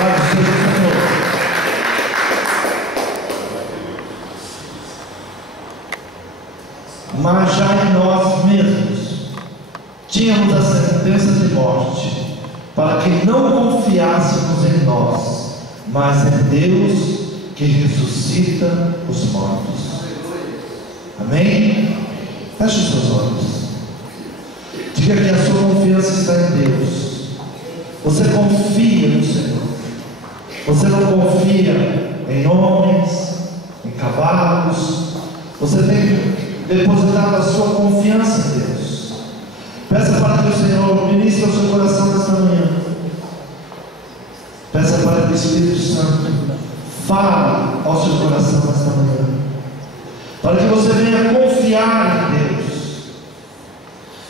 Louvado seja o Senhor. Mas já em nós mesmos tínhamos a sentença de morte, para que não confiássemos em nós, mas em Deus que ressuscita os mortos. Amém? Feche os seus olhos. Diga que a sua confiança está em Deus. Você confia no Senhor. Você não confia em homens, em cavalos. Você tem depositado a sua confiança em Deus. Peça para que o Senhor ministre ao seu coração nesta manhã. Peça para que o Espírito Santo fale ao seu coração nesta manhã, para que você venha confiar em Deus,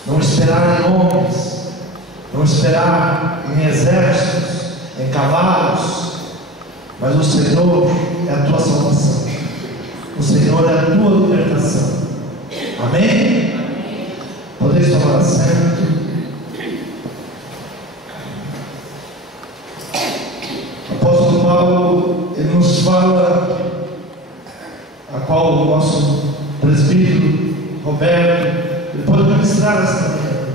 não esperar em homens, não esperar em exércitos, em cavalos, mas o Senhor é a tua salvação, o Senhor é a tua libertação. Amém? Podeis tomar assento. O apóstolo Paulo, ele nos fala, a qual o nosso presbítero Roberto, ele pode ministrar esta manhã.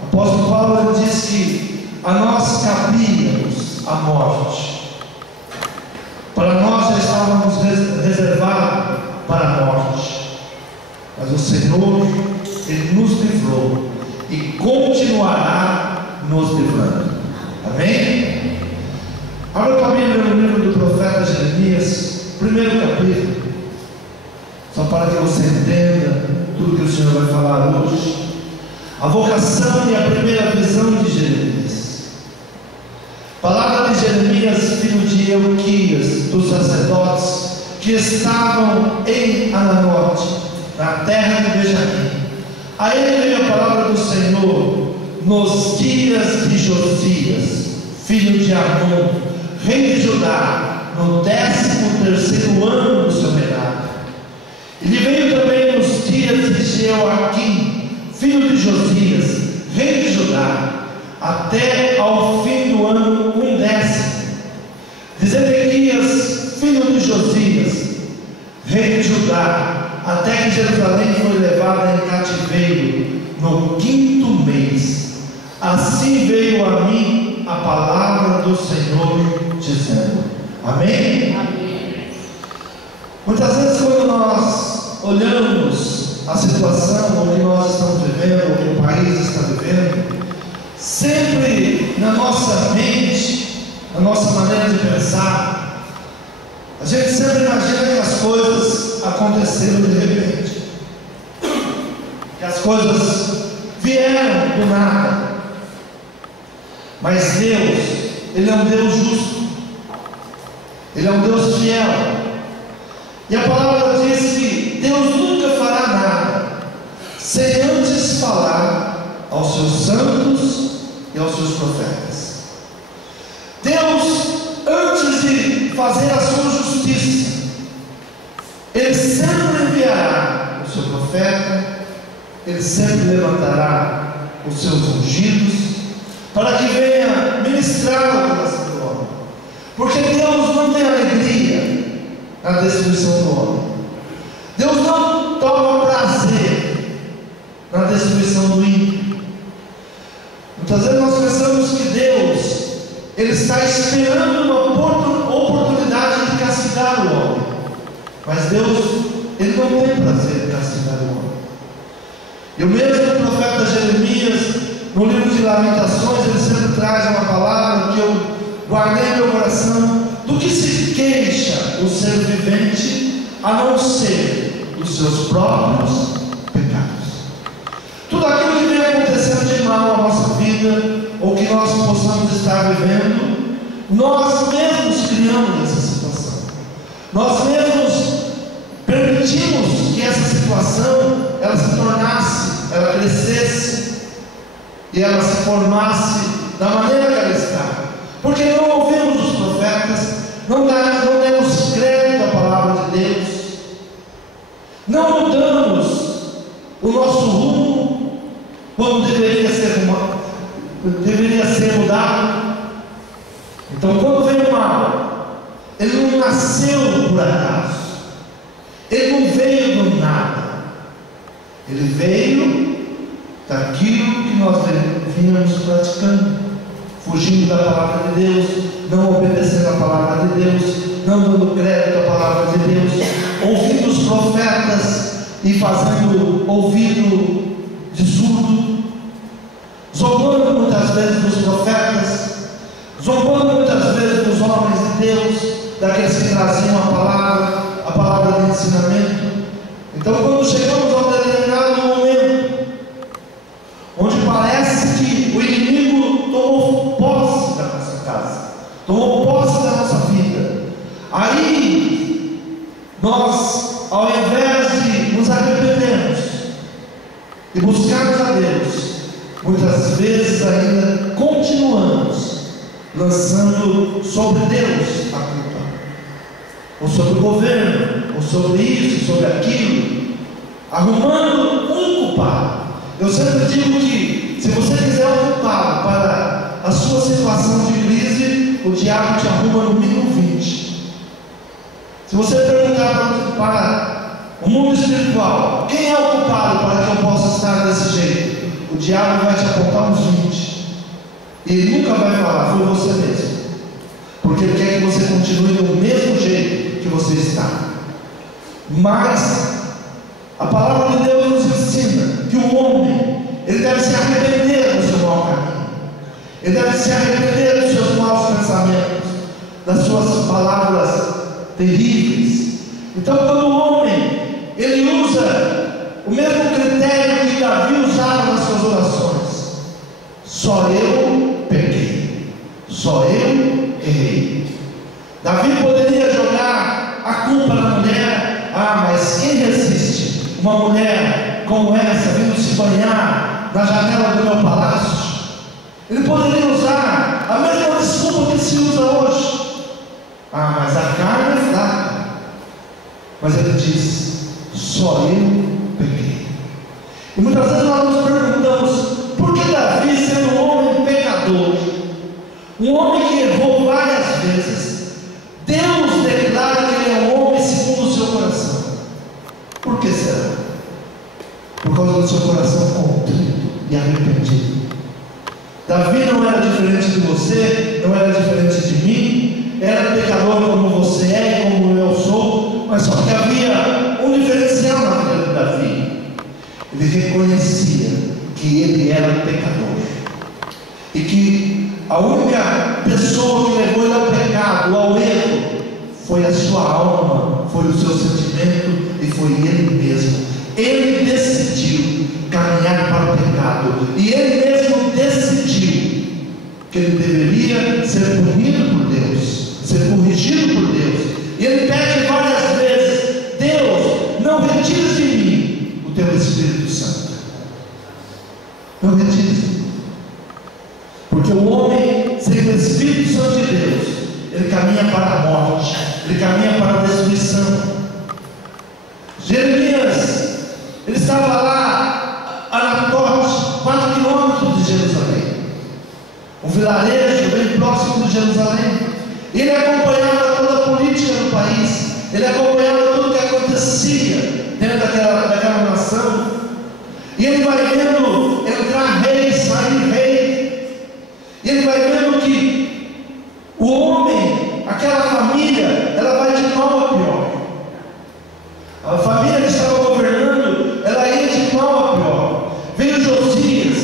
O apóstolo Paulo, ele diz que a nós cabíamos a morte. Para nós já estávamos reservados para a morte, mas o Senhor, ele nos livrou e continuará nos livrando. Amém? Abra a Bíblia no livro do profeta Jeremias, primeiro capítulo, só para que você entenda tudo que o Senhor vai falar hoje. A vocação e a primeira visão de Jeremias. Palavra de Jeremias, filho de Euquias, dos sacerdotes, que estavam em Ananote, na terra de Benjamim. A ele veio a palavra do Senhor nos dias de Josias, filho de Amon, rei de Judá, no 13º ano do seu reinado. Ele veio também nos dias de Jeoaquim, filho de Josias, rei de Judá, até ao fim do ano 10º. De Zedequias, filho de Josias, rei de Judá, até que Jerusalém foi levada em cativeiro no 5º mês. Assim veio a mim a palavra do Senhor, dizendo: Amém? Amém. Muitas vezes, quando nós olhamos a situação, o que nós estamos vivendo, o que o país está vivendo, sempre na nossa mente, na nossa maneira de pensar, a gente sempre imagina que as coisas aconteceram de repente, que as coisas vieram do nada. Mas Deus, Ele é um Deus justo, Ele é um Deus fiel. E a palavra diz que Deus nunca fará nada sem antes falar aos seus santos e aos seus profetas. Deus, antes de fazer a sua justiça, Ele sempre enviará o seu profeta, Ele sempre levantará os seus ungidos, para que venha ministrar o coração do homem. Porque Deus não tem alegria na destruição do homem. Deus não toma prazer na destruição do ímpio. Muitas vezes nós pensamos que Deus, Ele está esperando uma oportunidade de castigar o homem. Mas Deus, Ele não tem prazer em castigar o homem. E o mesmo profeta Jeremias, no livro de Lamentações, ele sempre traz uma palavra que eu guardei no meu coração: do que se queixa o ser vivente, a não ser dos seus próprios pecados. Tudo aquilo que vem acontecendo de mal na nossa vida, ou que nós possamos estar vivendo, nós mesmos criamos essa situação. Nós mesmos permitimos que essa situação ela se tornasse, ela crescesse e ela se formasse da maneira que ela está, porque não ouvimos os profetas, não demos crédito à palavra de Deus, não mudamos o nosso rumo quando deveria ser mudado. Então Então, quando vem o mal, ele não nasceu por acaso, ele não veio do nada, ele veio daquilo que nós vínhamos praticando, fugindo da palavra de Deus, não obedecendo a palavra de Deus, não dando crédito à palavra de Deus, ouvindo os profetas e fazendo ouvido de surdo, zombando muitas vezes dos profetas, zombando muitas vezes dos homens de Deus, daqueles que traziam a palavra de ensinamento. Então, quando chegamos a um determinado momento, onde parece que o inimigo tomou posse da nossa casa, tomou posse da nossa vida, aí nós, ao invés de nos arrependermos e buscarmos a Deus, muitas vezes ainda continuamos lançando sobre Deus a culpa, ou sobre o governo, ou sobre isso, sobre aquilo, arrumando um culpado. Eu sempre digo que, se você quiser um culpado para a sua situação de crise, o diabo te arruma no mínimo 20. Se você perguntar para o mundo espiritual, quem é o culpado para que eu possa estar desse jeito? O diabo vai te apontar uns 20. E ele nunca vai falar, foi você mesmo. Porque ele quer que você continue do mesmo jeito que você está. Mas a palavra de Deus nos ensina que o homem, ele deve se arrepender do seu mau caminho, ele deve se arrepender dos seus maus pensamentos, das suas palavras terríveis. Então, quando o homem, ele usa o mesmo critério que Davi usava nas suas orações: só eu pequei, só eu errei. Davi poderia jogar a culpa na mulher. Mas quem resiste uma mulher como essa vindo se banhar na janela do meu palácio? Ele poderia usar a mesma desculpa que se usa hoje. Mas a carne é fraca. Mas ele diz: só eu pequei. E muitas vezes nós nos perguntamos: por que Davi, sendo um homem pecador, um homem que errou várias vezes, Deus declara que ele é um homem segundo o seu coração? Por que será? Por causa do seu coração contrito e arrependido. Davi não era diferente de você, não era diferente de mim, era pecador como você é e como eu sou, mas só que havia um diferencial na vida de Davi. Ele reconhecia que ele era pecador e que a única pessoa que levou ele ao pecado, ao erro, foi a sua alma, foi o seu sentimento e foi ele mesmo. Ele decidiu caminhar para o pecado e ele mesmo decidiu que ele deveria ser punido por Deus, ser corrigido por Deus. E ele pede várias vezes: Deus, não retires de mim o teu Espírito Santo, não retires de mim. Porque o homem sem o Espírito Santo de Deus, ele caminha para a morte, ele caminha para a destruição. Jeremias, ele estava lá, Anatote, 4 quilômetros de Jerusalém, um vilarejo bem próximo de Jerusalém. Ele acompanhava toda a política do país, ele acompanhava tudo o que acontecia dentro daquela nação, e ele vai vendo entrar rei, sair rei, e ele vai vendo que o homem, aquela família, ela vai de mal a pior. A família que estava governando, ela ia de mal a pior. Veio Josias,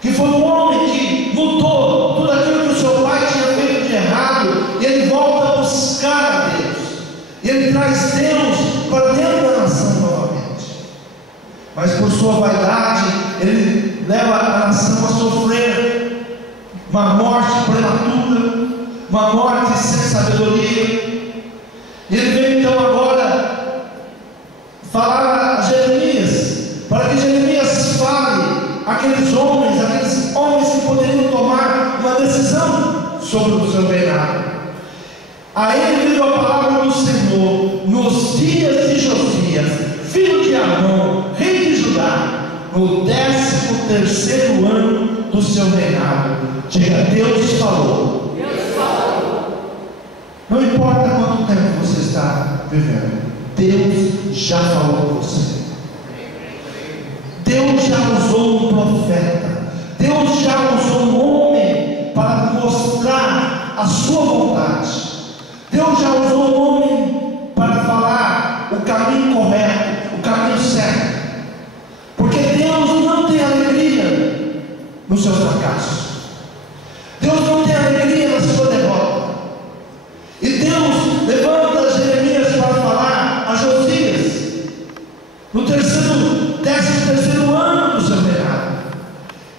que foi um homem que mudou tudo aquilo que o seu pai tinha feito de errado, e ele volta a buscar a Deus, e ele traz Deus para dentro da nação novamente. Mas por sua vaidade, ele leva a nação a sofrer uma morte prematura, uma morte sem sabedoria. E ele veio então agora falar a Jeremias, para que Jeremias fale aqueles homens que poderiam tomar uma decisão sobre o seu reinado. Aí ele veio a palavra do Senhor nos dias de Josias, filho de Amon, rei de Judá, no 13º ano do seu reinado. Diga: Deus falou. Deus falou. Não importa quanto tempo você está vivendo, Deus já falou com você. Deus já usou um profeta, Deus já usou um homem para mostrar a sua vontade. Deus já usou um homem para falar o caminho correto, o caminho certo. Porque Deus não tem alegria no seu fracasso. Deus não tem alegria na sua derrota. E Deus levanta Jeremias para falar a Josias, no 13º ano do seu reinado.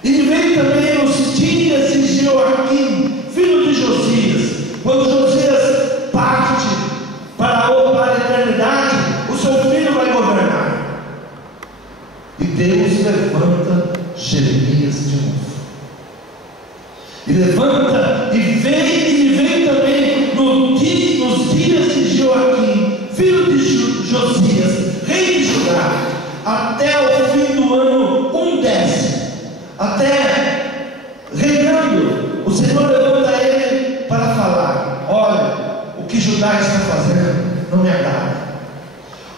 E veio também os dias de Joaquim, filho de Josias, quando Josias parte para a eternidade, o seu filho vai governar. E Deus levanta Jeremias de novo. E levanta e vem também nos dias de Joaquim, filho de Josias, rei de Judá, até o fim do ano 10, até reinando. O Senhor levanta ele para falar: olha, o que Judá está fazendo não me agrada.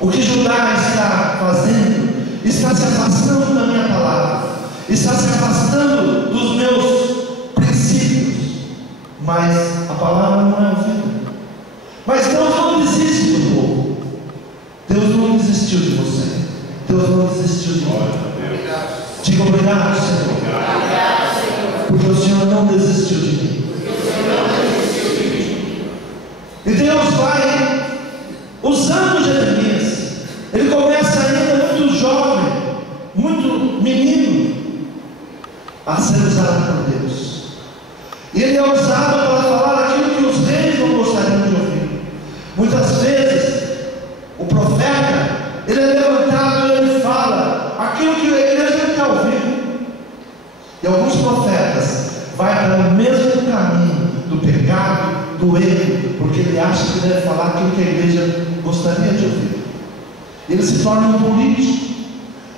O que Judá está fazendo está se afastando da minha palavra, está se afastando dos meus princípios. Mas a palavra não é ouvida. Mas Deus não desiste do povo. Deus não desistiu de você. Deus não desistiu de mim. Diga: obrigado, Senhor. Porque o Senhor não desistiu de mim. E Deus vai usando Jeremias. Ele começa ainda muito jovem, muito menino, a ser usado por Deus. E ele é usado para falar aquilo que os reis não gostariam de ouvir. Muitas vezes o profeta, ele é levantado e ele fala aquilo que a igreja não quer ouvir. E alguns profetas vão para o mesmo caminho do pecado, do erro, porque ele acha que deve falar aquilo que a igreja gostaria de ouvir. Ele se torna um político.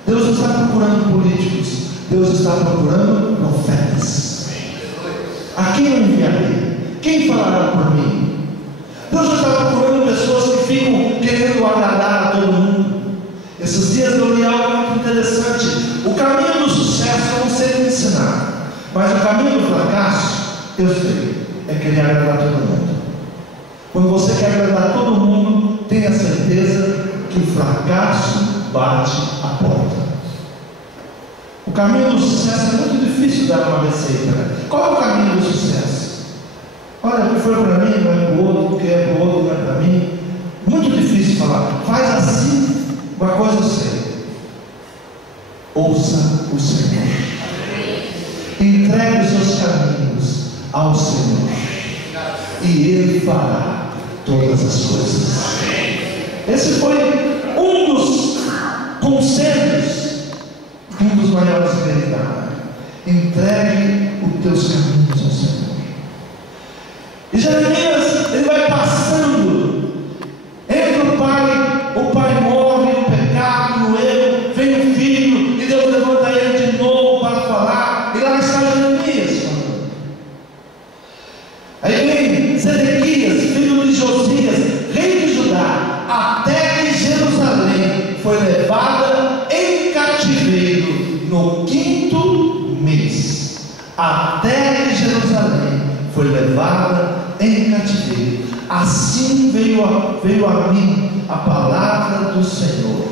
Deus não está procurando políticos, Deus está procurando profetas. A quem eu enviarei? Quem falará por mim? Deus não está procurando pessoas que ficam querendo agradar a todo mundo. Esses dias eu li algo muito interessante. O caminho do sucesso eu não sei me ensinar, mas o caminho do fracasso eu sei, é querer agradar todo mundo. Quando você quer agradar todo mundo, tenha certeza que o fracasso bate a porta. O caminho do sucesso é muito difícil dar uma receita, né? Qual é o caminho do sucesso? Olha, o que foi para mim não é para o outro, o que é para o outro não é para mim. Muito difícil falar. Faz assim. Uma coisa eu sei: ouça o Senhor. Entregue os seus caminhos ao Senhor, e Ele fará todas as coisas. Esse foi um dos conselhos, um dos maiores que Ele dá: entregue os teus caminhos ao Senhor. E Jeremias, ele vai passando entre o pai morre no pecado, no erro, vem o filho, e Deus levanta ele de novo para falar, e lá está Jeremias falando. Aí vem Zedequias, filho de Josias, rei de Judá, até que Jerusalém foi levada em cativeiro no 5º mês. Até que Jerusalém foi levada em cativeiro. Assim veio a mim a palavra do Senhor.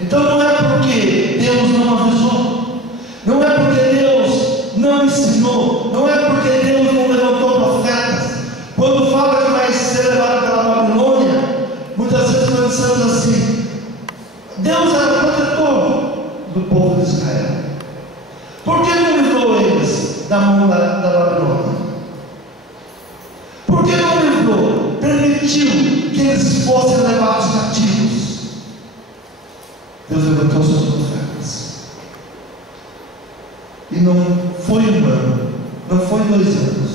Então não é porque Deus não avisou, não é porque Deus não ensinou, não é porque Deus não levantou profetas. Quando fala que vai ser levado pela Babilônia, muitas vezes nós pensamos assim: Deus era protetor do povo de Israel. Por que não livrou eles da mão da Babilônia? Por que não livrou? Permitiu que eles fossem levados cativos. Deus levantou seus profetas. E não foi um ano, não foi 2 anos,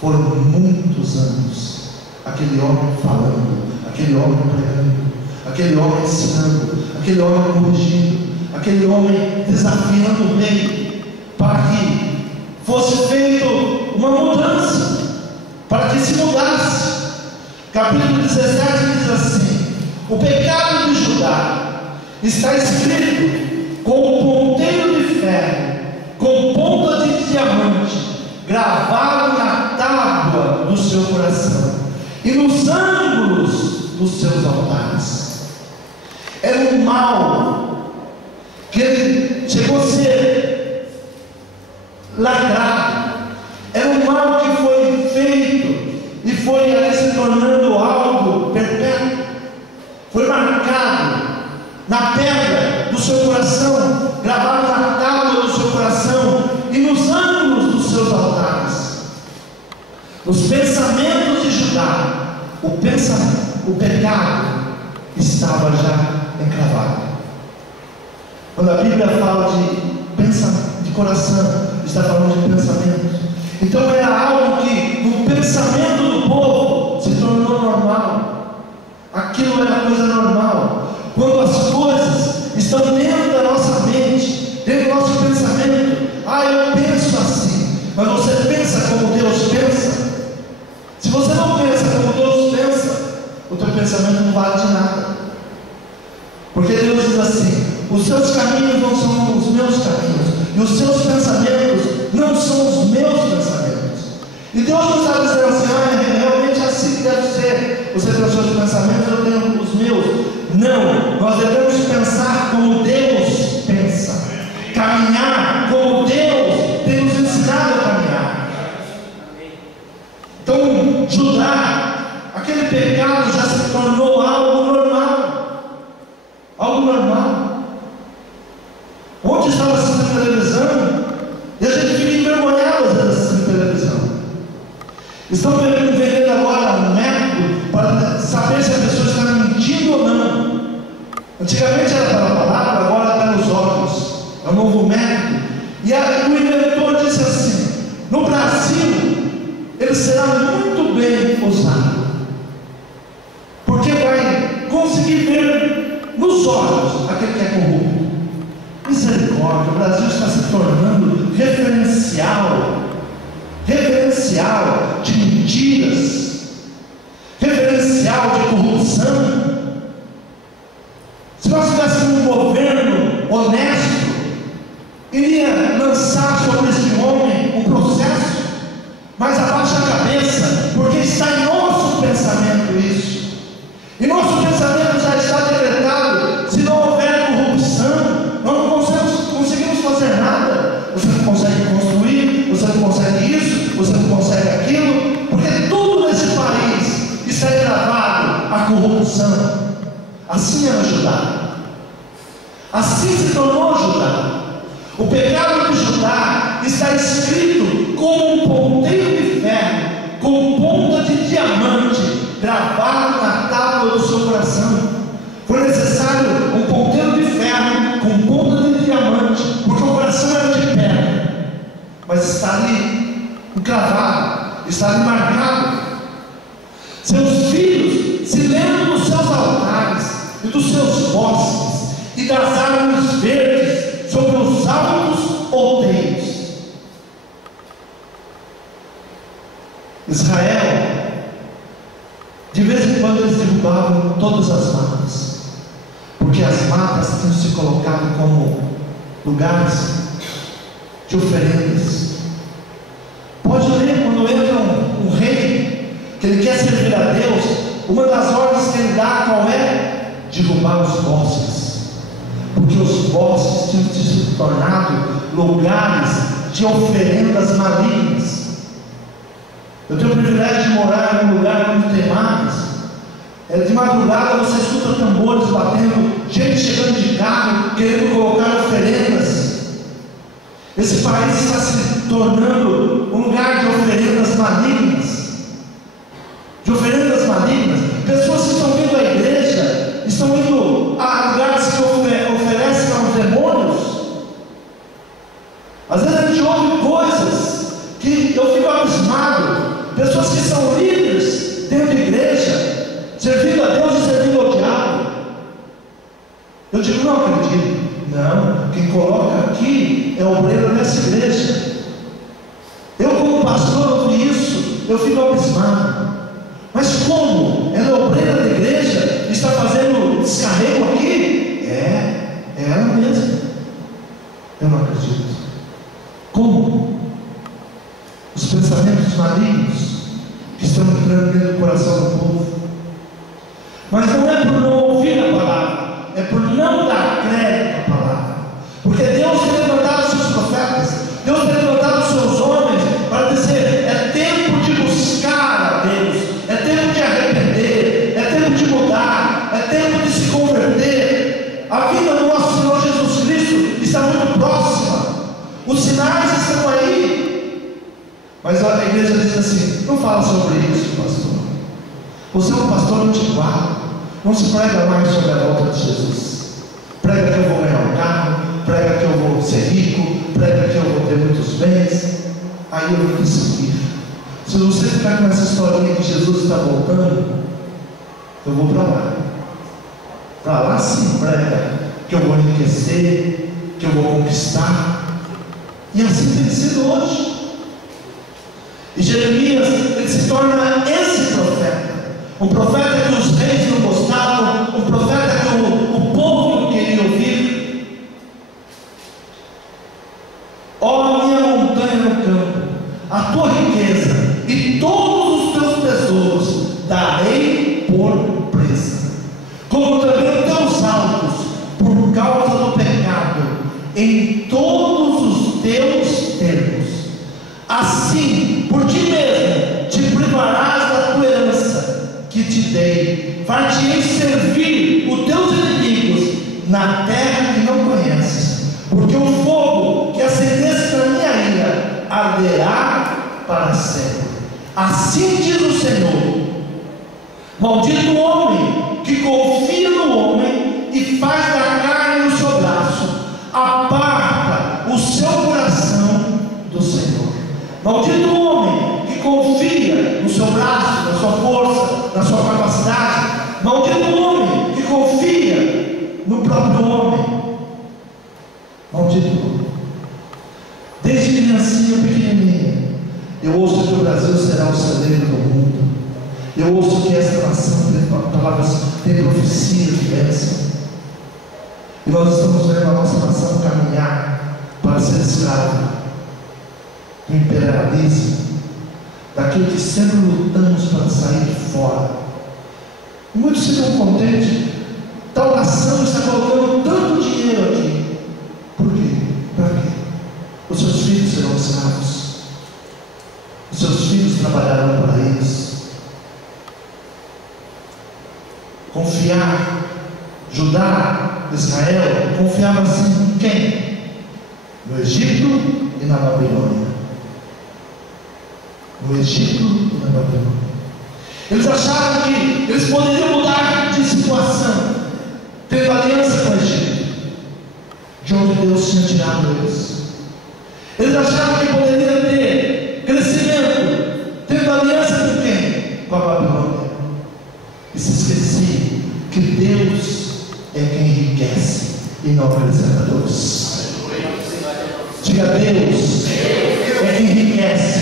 foram muitos anos. Aquele homem falando, aquele homem pregando, aquele homem ensinando, aquele homem corrigindo, aquele homem desafiando o rei para que fosse feita uma mudança, para que se mudasse. Capítulo 17 diz assim: o pecado de Judá está escrito com um ponteiro de ferro, com ponta de diamante, gravado na tábua do seu coração e nos ângulos dos seus altares. Era um mal que ele chegou a ser lagrado, era um mal que foi feito e foi ali se tornando algo perpétuo, foi marcado na pedra do seu coração, gravado na tábua do seu coração e nos ângulos dos seus altares. Nos pensamentos de Judá, o pecado estava já encravado. Quando a Bíblia fala de coração, está falando de pensamento. Então era algo que no pensamento do povo se tornou normal. Aquilo era coisa normal. Quando as coisas estão dentro da nossa mente, dentro do nosso pensamento, eu penso assim, mas você pensa como Deus pensa? Se você não pensa como Deus pensa, o teu pensamento não vale de nada. Porque Deus diz assim: os seus caminhos não são os meus caminhos, e os seus pensamentos não são os meus pensamentos. E Deus não está dizendo assim: é realmente assim que deve ser. Você tem os seus pensamentos, eu tenho os meus. Não, nós devemos pensar como Deus pensa, caminhar como Deus tem nos ensinado a caminhar. Então, Judá, aquele pecado já se tornou algo normal. Algo normal. Ontem estava assistindo televisão e a gente fica envergonhado às vezes assistindo televisão. Estão vendendo agora um método para saber se a pessoa está mentindo ou não. Antigamente era pela palavra, agora é pelos olhos. É um novo método. E o inventor disse assim: no Brasil ele será muito bem usado, porque vai conseguir ver nos olhos aquele que é corrupto. Misericórdia, o Brasil está se tornando referencial de mentiras, referencial de corrupção. Se nós tivéssemos um governo honesto, iria lançar sobre esse homem um processo, mas abaixa a cabeça, porque está em nosso pensamento isso. E nosso pensamento já está decretado: se não houver corrupção, nós não conseguimos fazer nada. Você não consegue construir, você não consegue isso, você não consegue aquilo, porque tudo nesse país está gravado a corrupção. Assim era Judá, assim se tornou Judá. O pecado de Judá está escrito como um ponteiro de ferro, com ponta de diamante, gravado na tábua do seu coração. Foi necessário um ponteiro de ferro com ponta de diamante, porque o coração era de pedra, mas está ali encravado, está ali marcado. Seus filhos se lembram dos seus altares e dos seus bosques e das árvores verdes sobre os altos outeiros. Israel, de vez em quando eles derrubavam todas as matas, porque as matas tinham se colocado como lugares de oferendas. Pode ler quando entra um rei, que ele quer servir a Deus, uma das ordens que ele dá qual é? Derrubar os bosques, porque os bosques tinham se tornado lugares de oferendas malignas. Eu tenho o privilégio de morar em um lugar onde tem matas. De madrugada você escuta tambores batendo, gente chegando de carro, querendo colocar oferendas. Esse país está se tornando um lugar de oferendas malignas. De oferendas malignas. Pessoas que estão vindo à igreja, estão indo a lugares que oferecem aos demônios. Às vezes a gente ouve coisas que eu fico abismado. Pessoas que são líderes dentro da igreja, servindo a Deus e servindo ao diabo. Eu digo: não acredito Não, quem coloca aqui é o obreiro dessa igreja. Eu, como pastor, ouvi isso, eu fico abismado. Mas como? Ela é obreira da igreja, está fazendo descarrego aqui? É ela mesma. Eu não acredito. Como? Os pensamentos malignos que estão entrando dentro do coração do povo. Mas não é por não ouvir a palavra, é por não dar crédito à palavra. Porque Deus tem levantado os seus profetas, Deus tem levantado os seus homens para dizer: é tempo de buscar a Deus, é tempo de arrepender, é tempo de mudar, é tempo de se converter. A vida do nosso Senhor Jesus Cristo está muito próxima, os sinais estão aí. Mas a igreja diz assim: não fala sobre isso, pastor. Você é um pastor antiquado, não se prega mais sobre a volta de Jesus. Prega que eu vou ganhar um carro, prega que eu vou ser rico, prega que eu vou ter muitos bens. Aí eu vou seguir. Se você ficar com essa historinha que Jesus está voltando, eu vou para lá. Para lá sim, prega que eu vou enriquecer, que eu vou conquistar. E assim tem sido hoje. E Jeremias, ele se torna esse profeta. Um profeta que os reis não gostavam, um profeta que o povo não queria ouvir. Ó minha montanha no campo, a tua riqueza e todos os teus tesouros darei por presa, como também os teus altos, por causa do pecado, em todos os teus termos. Assim, por ti mesmo, te privarás da tua herança que te dei, far-te-ei servir os teus inimigos na terra que não conheces, porque o fogo que acendeste na minha ira arderá para sempre. Assim diz o Senhor: maldito o homem que confia no homem e faz da carne o seu braço, aparta o seu coração do Senhor. Maldito o homem que confia no seu braço, na sua força, na sua capacidade. Maldito o homem que confia no próprio homem. Maldito o homem. Desde criancinha pequenininha, eu ouço que o Brasil será o celeiro do mundo. Eu ouço que esta nação tem profecias de bênção. E nós estamos vendo a nossa nação caminhar para ser escravo do imperialismo, daquilo que sempre lutamos para sair de fora. E muitos ficam contentes. Tal nação está colocando tanto dinheiro aqui. Por quê? Para quê? Os seus filhos serão escravos. Os seus filhos trabalharão para eles. Confiar, Judá, Israel, confiava assim em quem? No Egito e na Babilônia. No Egito e na Babilônia. Eles achavam que eles poderiam mudar de situação, tendo aliança com o Egito, de onde Deus tinha tirado eles. Eles achavam que poderiam ter crescimento, tendo aliança com quem? Com a Babilônia. E se esqueciam que Deus é quem enriquece e não acrescentadores. Diga: Deus é quem enriquece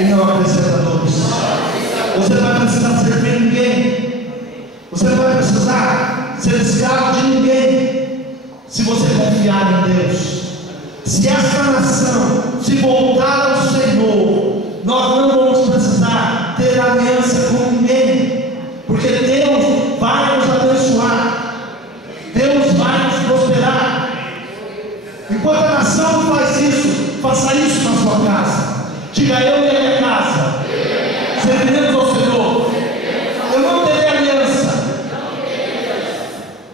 e não acrescentadores. Você não vai precisar servir ninguém, você não vai precisar ser escravo de ninguém, se você confiar em Deus. Se esta nação se voltar ao Senhor, nós não vamos precisar ter aliança com ninguém, porque Deus vai nos abençoar, Deus vai nos prosperar. Enquanto a nação faz isso, faça isso na sua casa. Diga: eu e a minha casa serviremos ao Senhor. Eu não terei aliança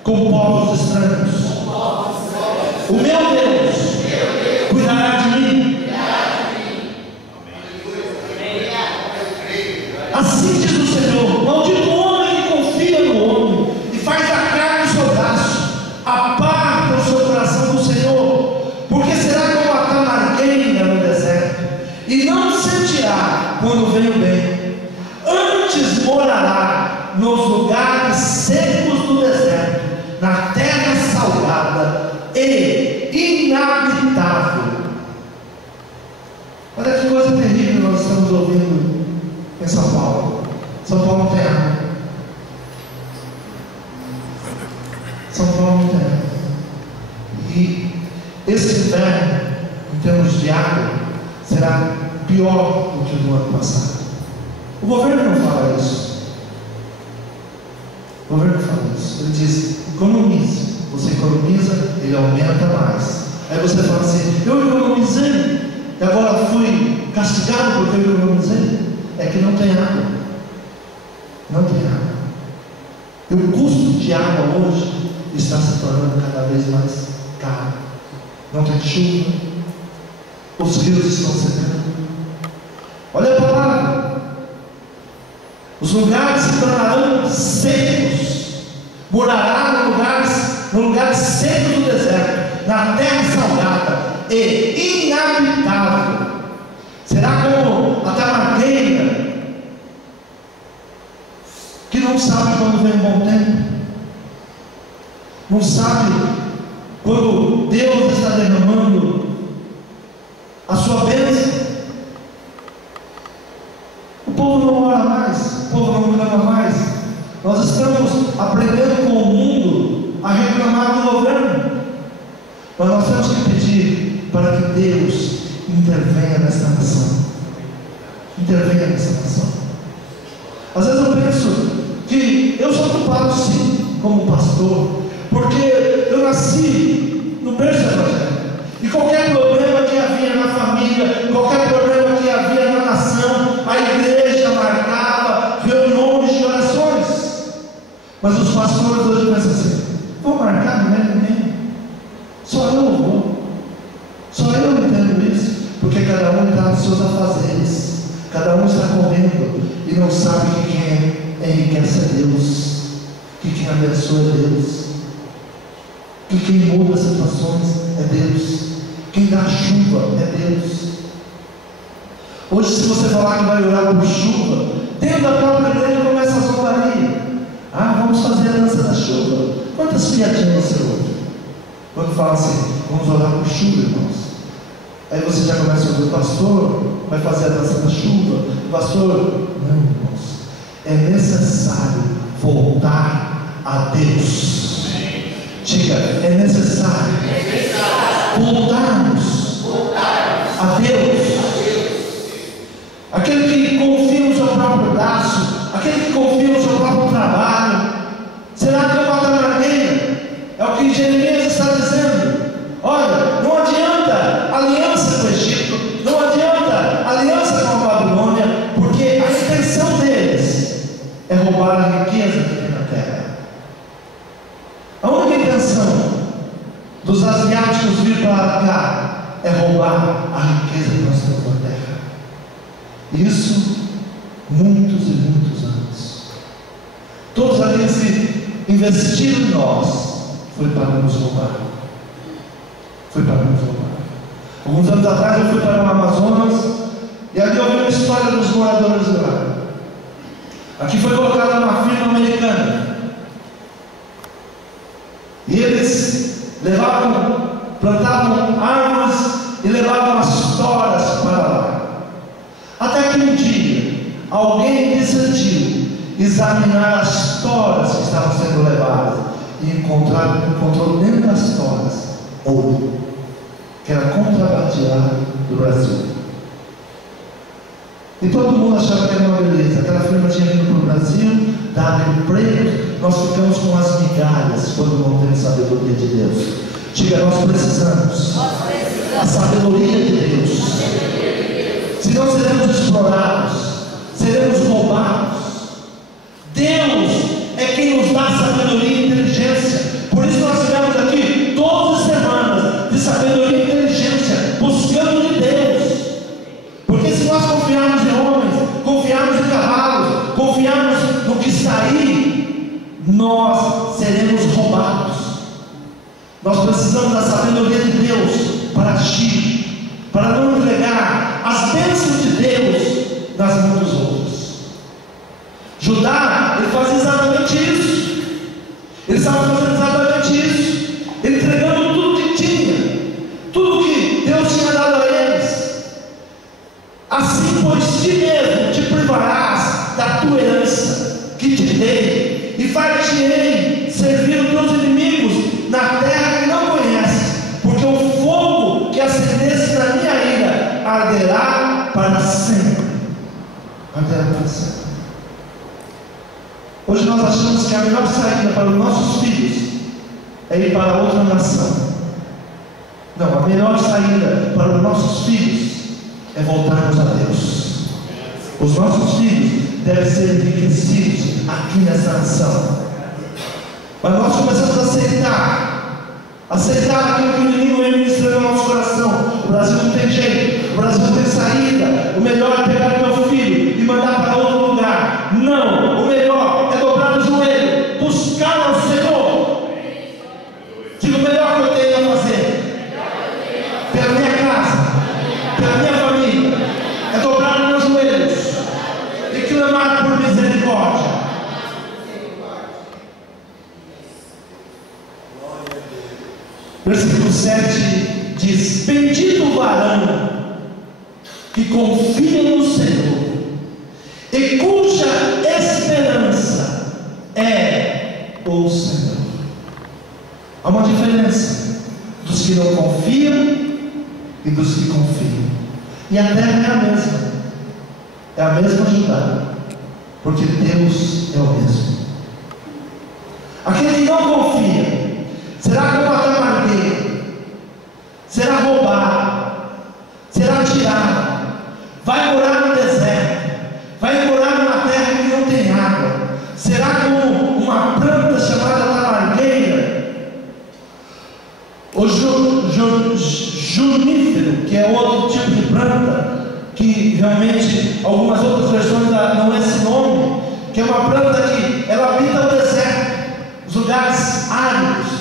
com povos estranhos. O meu Deus cuidará de mim. Assim diz o Senhor: maldito o homem que confia no homem e faz da carne o seu braço, aparta o seu coração do Senhor, porque será como a tamargueira no deserto, e não sentirá quando vem o bem. Antes morará nos lugares secos do deserto, na terra salgada, e inabitável. Olha que coisa terrível nós estamos ouvindo em São Paulo. São Paulo não tem água. São Paulo não tem água. E esse inverno, em termos de água, será pior do que o do ano passado. O governo não fala isso. O governo fala isso. Ele diz: economize. Você economiza, ele aumenta mais. Aí você fala assim: eu economizei e agora fui castigado porque eu economizei. É que não tem água. Não tem água. E o custo de água hoje está se tornando cada vez mais caro. Não tem chuva. Os rios estão secando. Olha a palavra. Os lugares se tornarão secos. Morará no lugar seco do deserto, na terra salgada e inabitável. Será como a tamargueira, que não sabe quando vem um bom tempo, não sabe quando Deus está derramando a sua bênção. O povo não ora mais, o povo não clama mais. Nós estamos aprendendo com o mundo a reclamar do governo, mas nós temos que pedir para que Deus intervenha nessa nação. Intervenha nessa nação. Às vezes eu penso que eu sou culpado sim, como pastor, porque eu nasci no berço evangélico, e qualquer problema que havia na família, qualquer problema que havia na nação, a igreja marcava reuniões de orações. Mas os pastores hoje pensam assim: vou marcar, não é ninguém, só eu vou, só eu entendo isso, porque cada um está nos seus afazeres, cada um está correndo e não sabe que quem enriquece é Deus, que quem abençoa é Deus, que quem muda as situações é Deus, quem dá chuva é Deus. Hoje, se você falar que vai orar por chuva, dentro da própria igreja começa a zombaria. Vamos fazer a dança da chuva. Quantas piadinhas você ouve quando fala assim: vamos orar por chuva, irmãos? Aí você já começa a ouvir: o pastor vai fazer a dança da chuva. O pastor, não, irmãos, é necessário voltar a Deus. Diga: é necessário voltarmos a Deus. Aquele que confia no seu próprio braço, aquele que confia no seu próprio trabalho, será que eu mato a maneira? É o que Jeremias está dizendo. Olha, não adianta aliança com o Egito, não adianta aliança com a Babilônia, porque a intenção deles é roubar a riqueza que tem na terra. A única intenção dos asiáticos vir para cá é roubar a riqueza que nós temos na terra. Isso muitos e muitos anos. Todos aqueles que investiram em nós foi para nos roubar. Foi para nos roubar. Alguns anos atrás eu fui para o Amazonas e ali eu vi uma história dos moradores de lá. Aqui foi colocada uma firma americana e eles plantavam árvores e levavam as toras para lá. Até que um dia alguém decidiu examinar as toras que estavam sendo levadas e encontrou dentro das toras ouro, que era contrabandeado do Brasil. E todo mundo achava que era uma beleza. Aquela firma tinha vindo para o Brasil, dado emprego, nós ficamos com as migalhas quando não temos sabedoria de Deus. Diga: nós precisamos a sabedoria de Deus. Senão seremos explorados, seremos roubados. Deus é quem nos dá sabedoria e inteligência. Por isso nós tivemos aqui 12 semanas de sabedoria e inteligência, buscando de Deus. Porque se nós confiarmos em homens, confiarmos em cavalos, confiarmos no que está aí, nós seremos roubados. Nós precisamos da sabedoria de Deus para agir, para não entregar as bênçãos de Deus nas mãos dos outros. Judá, ele fazia exatamente isso. Ele estava fazendo exatamente isso, entregando tudo que te dei, e far-te-ei servir os teus inimigos na terra que não conheces, porque o fogo que acendesse na minha ira arderá para sempre. Arderá para sempre. Hoje nós achamos que a melhor saída para os nossos filhos é ir para outra nação. Não, a melhor saída para os nossos filhos é voltarmos a Deus. Os nossos filhos devem ser enriquecidos aqui nessa nação. Mas nós começamos a aceitar aquilo que o inimigo vem ministrando no nosso coração. O Brasil não tem jeito, o Brasil não tem saída. O melhor é pegar o meu filho e mandar para outro lugar. Não, o melhor é dobrar o joelho, buscar ao Senhor. Digo, o melhor que eu tenho a fazer pela minha casa, pela minha família, é dobrar os meus joelhos e clamar por misericórdia. Versículo 7 diz: bendito o varão que confia no Senhor e cuja esperança é o Senhor. Há uma diferença dos que não confiam e dos que confiam. E a terra é a mesma. É a mesma Judá, porque Deus é o mesmo. Aquele que não confia será como a tamargueira, será roubado, será tirado, vai morar no deserto, vai morar numa terra que não tem água, será como uma planta chamada tamargueira, o junífero, que é outro tipo de planta, que realmente algumas outras versões não é esse nome, que é uma planta que ela habita o deserto, os lugares áridos,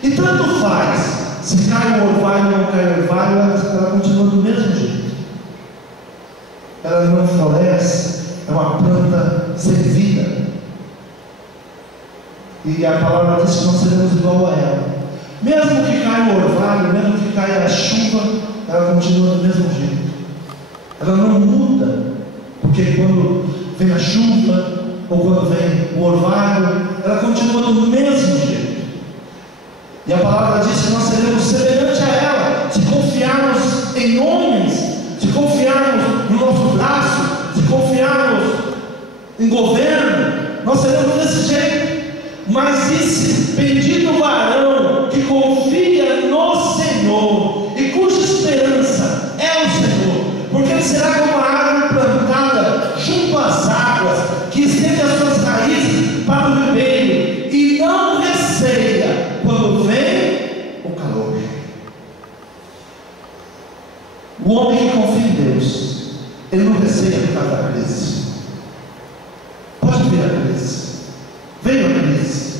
e tanto faz se cai o orvalho ou não cai o orvalho, ela continua do mesmo jeito. Ela não floresce, é uma planta sem vida, e a palavra diz que nós seremos igual a ela. Mesmo que caia o orvalho, mesmo que caia a chuva, ela continua do mesmo jeito. Ela não muda, porque quando vem a chuva ou quando vem o orvalho, ela continua do mesmo jeito. E a palavra diz que nós seremos semelhantes a ela, se confiarmos em homens, se confiarmos no nosso braço, se confiarmos em governo, nós seremos desse jeito. Mas esse bendito varão que confia no Senhor e cuja esperança é o Senhor, porque ele será como uma árvore plantada junto às águas, que estende as suas raízes para o ribeiro e não receia quando vem o calor. O homem que confia em Deus, ele não receia por causa da crise. Pode vir a crise, veio a crise,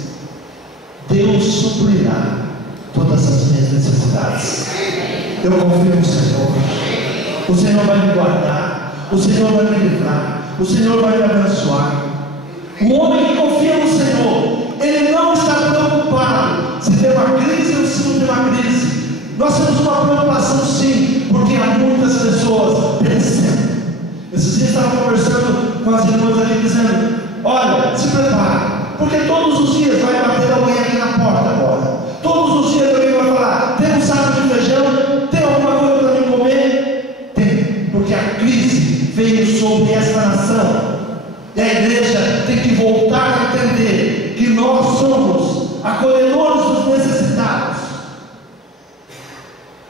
Deus suprirá todas as minhas necessidades. Eu confio no Senhor. O Senhor vai me guardar, o Senhor vai me livrar, o Senhor vai me abençoar. O homem que confia no Senhor, ele não está preocupado se tem uma crise ou se não tem uma crise. Nós temos uma preocupação sim, porque há muitas pessoas perecendo. Esses dias eu estava conversando com as irmãs aqui dizendo: olha, se prepare, porque todos os dias vai bater alguém aqui na porta agora. Todos os dias alguém vai falar: tem um saco de feijão? Tem alguma coisa para mim comer? Tem, porque a crise veio sobre esta nação. E a igreja tem que voltar a entender que nós somos acolhedores dos necessitados.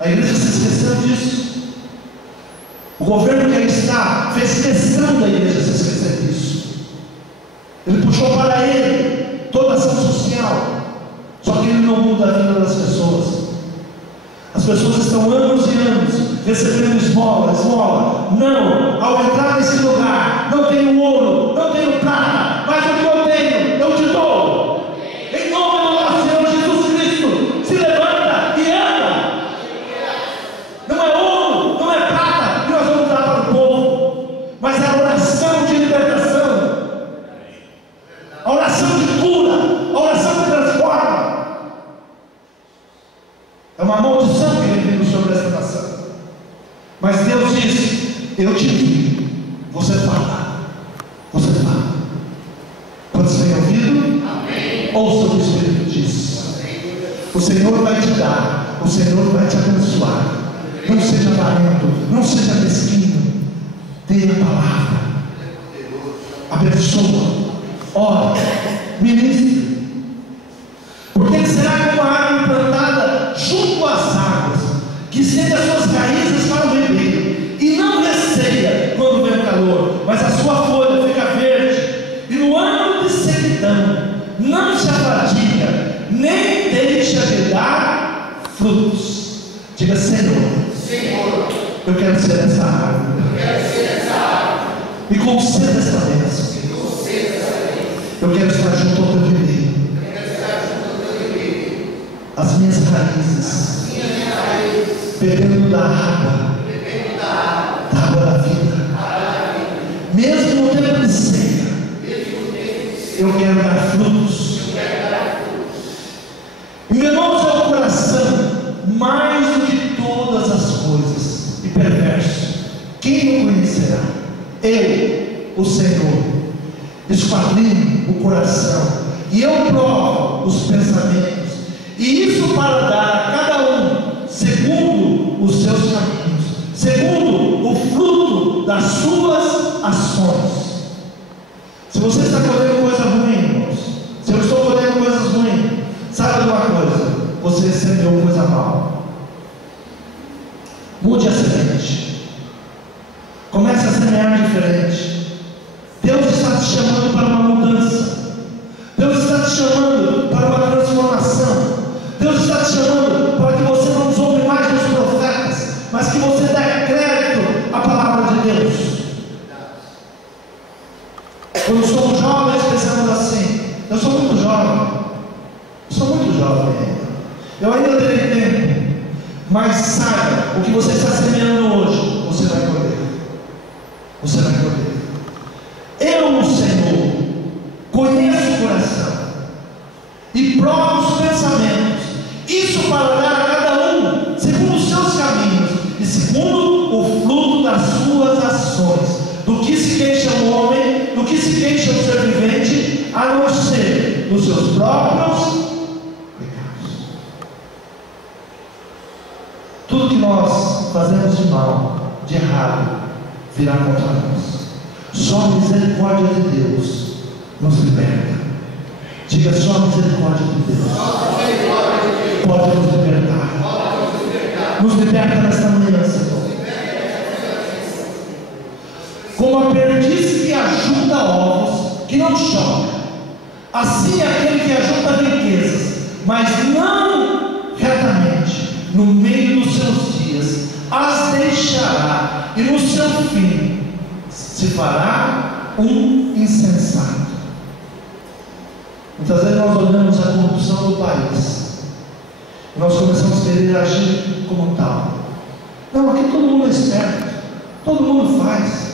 A igreja se esqueceu disso. O governo que aí está fez questão da igreja se esquecer disso. Ele puxou para ele toda a ação social, só que ele não muda a vida das pessoas. As pessoas estão anos e anos recebendo esmola. Não, ao entrar nesse lugar, não tenho ouro, não tenho prata, mas o que eu tenho, eu te dou. Em nome do nosso Senhor Jesus Cristo, se levanta e anda. Não é ouro, não é prata que nós vamos dar para o povo, mas é a oração de libertação, a oração de cura, a oração que transforma. É uma maldição que ele vindo sobre esta nação. Mas Deus diz: eu te vi, você fala. Senhor vai te dar, o Senhor vai te abençoar. Não seja avarento, não seja mesquinho. Dê a palavra, abençoa, ora, ministre. Porque ele será como a árvore plantada junto às águas, que estende as suas raízes para o ribeiro, e não receia quando vem o calor, mas a sua folha fica verde, e no ano de sequidão não se afadiga, nem deixa de dar frutos. Diga: Senhor, eu quero ser essa árvore, me conceda esta bênção. Eu quero estar junto ao teu ribeiro, as minhas raízes, bebendo da água da vida, mesmo no tempo de seca. Eu quero dar frutos. Enganoso é o coração mais do que todas as coisas, e perverso, quem o conhecerá? Eu, o Senhor, esquadrinho o coração, e eu provo os pensamentos, e isso para dar a cada um segundo os seus caminhos, segundo o fruto das suas ações. Se você está colhendo coisa ruim, irmãos, se eu estou colhendo coisas ruins, saiba de uma coisa: você semeou coisa mal. Mude a semente, comece a semear diferente. Deus está te chamando para uma mudança, Deus está te chamando para uma transformação, Deus está te chamando para que você não zombe mais dos profetas, mas que você dê crédito à palavra de Deus. Quando somos jovens, pensamos assim: eu sou muito jovem, ainda, eu ainda terei tempo. Mas saiba, o que você está semeando hoje, você vai colher. Você vai colher. Eu, o Senhor, conheço o coração e provo os pensamentos, isso para dar a cada um segundo os seus caminhos e segundo o fruto das suas ações. Do que se queixa o homem, do que se queixa o ser vivente, a não ser dos seus próprios pecados. Tudo que nós fazemos de mal, de errado, virá contra nós. Só a misericórdia de Deus nos liberta. Diga: só a misericórdia de Deus pode nos libertar. Nos liberta nesta manhã, Senhor. Como a perdiz que ajunta ovos, que não choca, assim é aquele que ajunta riquezas, mas não retamente, no meio dos seus dias as deixará, e no seu fim se fará um insensato. Muitas vezes nós olhamos a corrupção do país e nós começamos a querer agir como tal. Não, aqui todo mundo é esperto, todo mundo faz.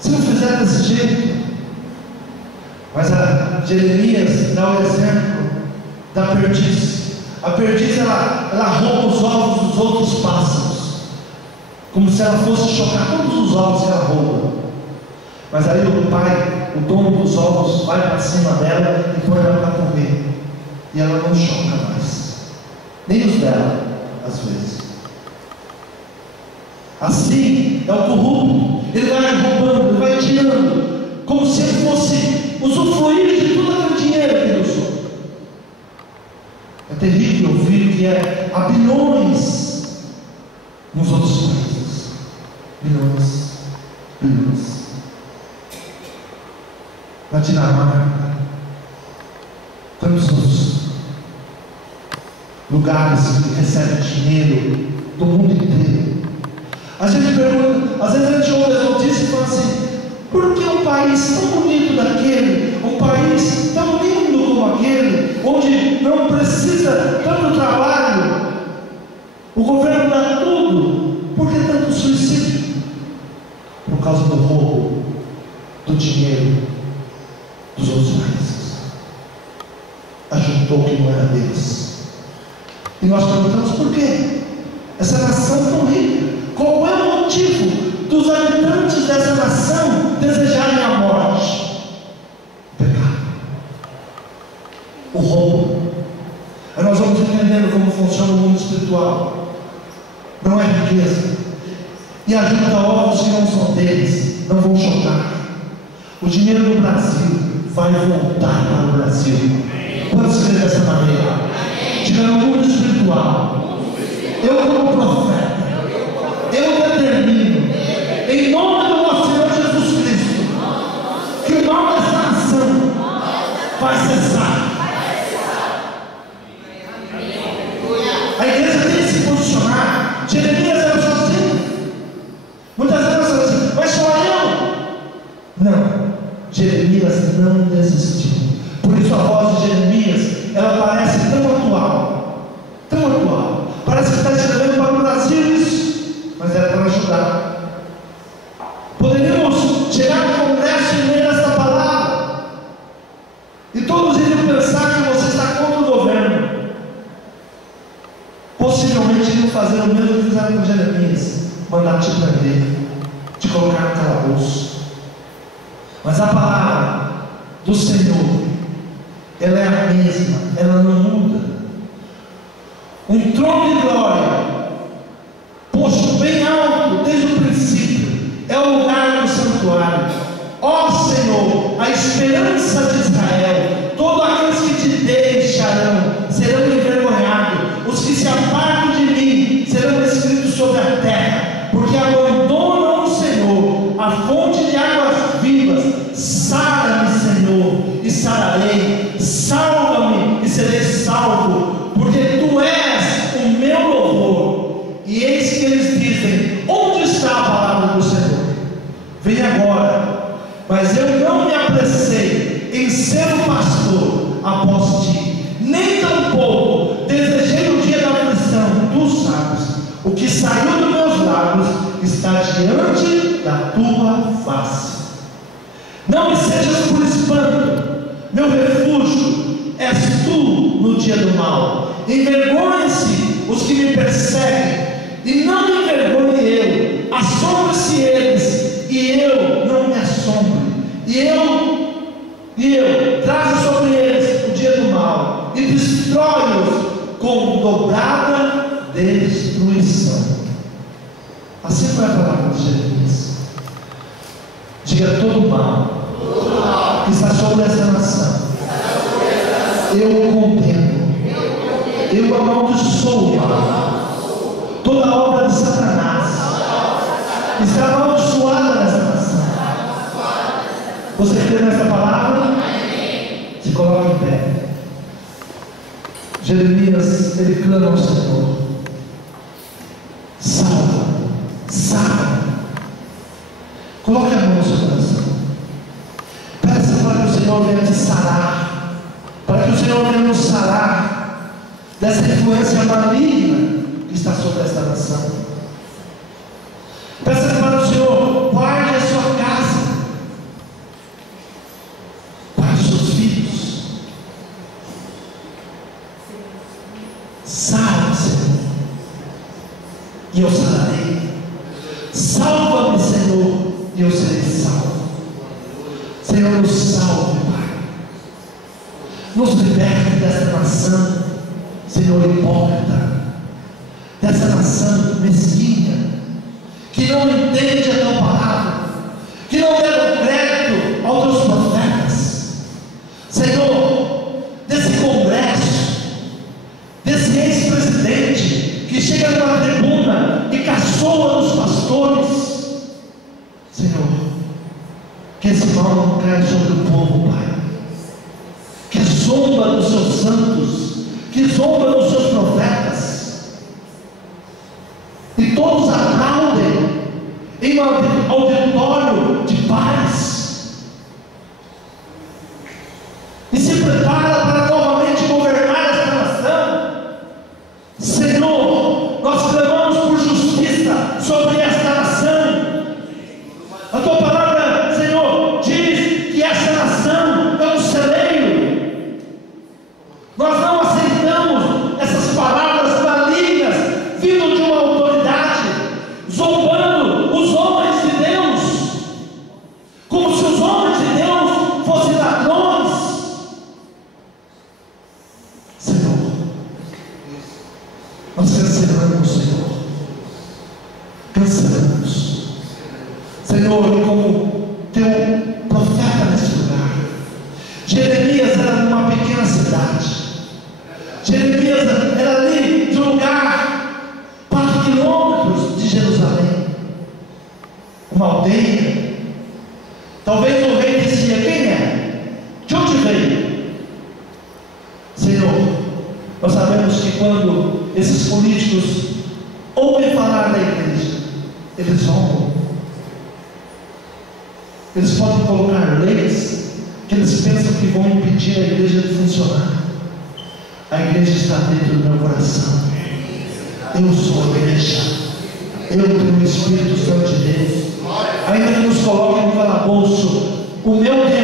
Se não fizer desse jeito. Mas a Jeremias dá o exemplo da perdiz. A perdiz ela rouba os ovos dos outros pássaros, como se ela fosse chocar todos os ovos que ela rouba. Mas aí o pai, o dono dos ovos, vai para cima dela e põe ela para comer, e ela não choca mais, nem os dela, às vezes. Assim é o corrupto. Ele vai roubando, ele vai tirando, como se ele fosse usufruir de todo aquele dinheiro que ele usou. É terrível ouvir que há bilhões nos outros países. Bilhões. Na Dinamarca, tantos lugares que recebem dinheiro do mundo inteiro. A gente pergunta, às vezes a gente ouve as notícias e fala assim: por que um país tão bonito daquele, um país tão lindo como aquele, onde não precisa tanto trabalho, o governo dá tudo, por que tanto suicídio? Por causa do roubo do dinheiro dos outros países. Ajuntou o que não era deles. E nós perguntamos: por quê? Essa nação tão rica, qual é o motivo dos habitantes dessa nação desejarem a morte? O pecado, o roubo. Aí nós vamos espiritual não é riqueza. E ajunta-ovos que não são deles, não vão chocar. O dinheiro do Brasil vai voltar para o Brasil. Pode ser dessa maneira. Diga: no mundo espiritual, eu como profeta, eu determino, em nome do nosso Senhor Jesus Cristo, que o mal dessa nação vai cessar. A igreja tem que se posicionar. Jeremias era sozinho. Muitas vezes nós falamos assim: mas só eu? Não, Jeremias não desistiu. Por isso a voz de Jeremias, ela parece tão atual, tão atual. Parece que está escrevendo para o Brasil isso, mas era para ajudar. Poderíamos chegar no congresso e ler esta palavra, e todos iriam pensar que você está contra o governo. Possivelmente iriam fazer o mesmo que fizeram com Jeremias: mandar te prender, te colocar no calabouço. Mas a palavra do Senhor, ela é a mesma, ela não muda. Um trono de glória, posto bem alto desde o princípio, é o lugar do santuário. Ó Senhor, a esperança de Israel, todos aqueles que te deixarão serão envergonhados, os que se apartam de mim serão escritos sobre a terra, porque abandonam o Senhor, a fonte de águas vivas. Sara-me, Senhor, e sararei, salva-me e serei salvo, porque tu és o meu louvor. E eis que eles dizem: onde está a palavra do Senhor? Vem agora. Mas eu não me apressei em ser o pastor após ti, nem tampouco desejei o dia da aflição. Tu sabes, o que saiu dos meus lábios está diante da tua face. Não me sejas por espanto, meu refúgio és tu no dia do mal. Envergonhem-se os que me perseguem, e não me envergonhe eu. Assombre-se eles, e eu não me assombre. E eu trago sobre eles o dia do mal, e destrói-os com dobrada destruição. Assim foi a palavra de Jesus. Diga: todo mal que está sobre essa nação, eu condeno, eu amaldiçoo toda obra de Satanás, está amaldiçoada nessa nação. Você crê nessa palavra? Se coloque em pé. Jeremias, ele clama ao Senhor: salva, salva. Coloque a mão no seu coração. Peça para que o Senhor venha te sarar, para que o Senhor venha nos sarar dessa influência maligna que está sobre esta nação. Peça para o Senhor: guarde a sua casa, guarde os seus filhos. Sara, Senhor, e eu sararei. Salva-me, Senhor, e eu serei salvo. Senhor, nos salve, Pai. Nos liberte dessa nação, Senhor, hipócrita, dessa nação mesquinha, que não entende a tua palavra, que não dá crédito aos teus profetas. Senhor, desse congresso, desse ex-presidente que chega numa tribuna e caçoa dos pastores, Senhor, que esse mal não caia sobre o povo, Pai, que zomba dos seus santos, que zomba dos seus profetas, e todos aplaudem em um auditório de paz, e se prepara para novamente governar esta nação. Senhor, nós clamamos por justiça sobre esta nação. A tua palavra, Senhor, diz que essa nação é um celeiro. Nós não aceitamos Talvez o rei dizia: quem é? De onde veio? Senhor, nós sabemos que quando esses políticos ouvem falar da igreja, eles zombam. Eles podem colocar leis que eles pensam que vão impedir a igreja de funcionar. A igreja está dentro do meu coração. Eu sou a igreja. Eu tenho o Espírito Santo de Deus. Ainda que nos coloquem no calabouço, o meu Deus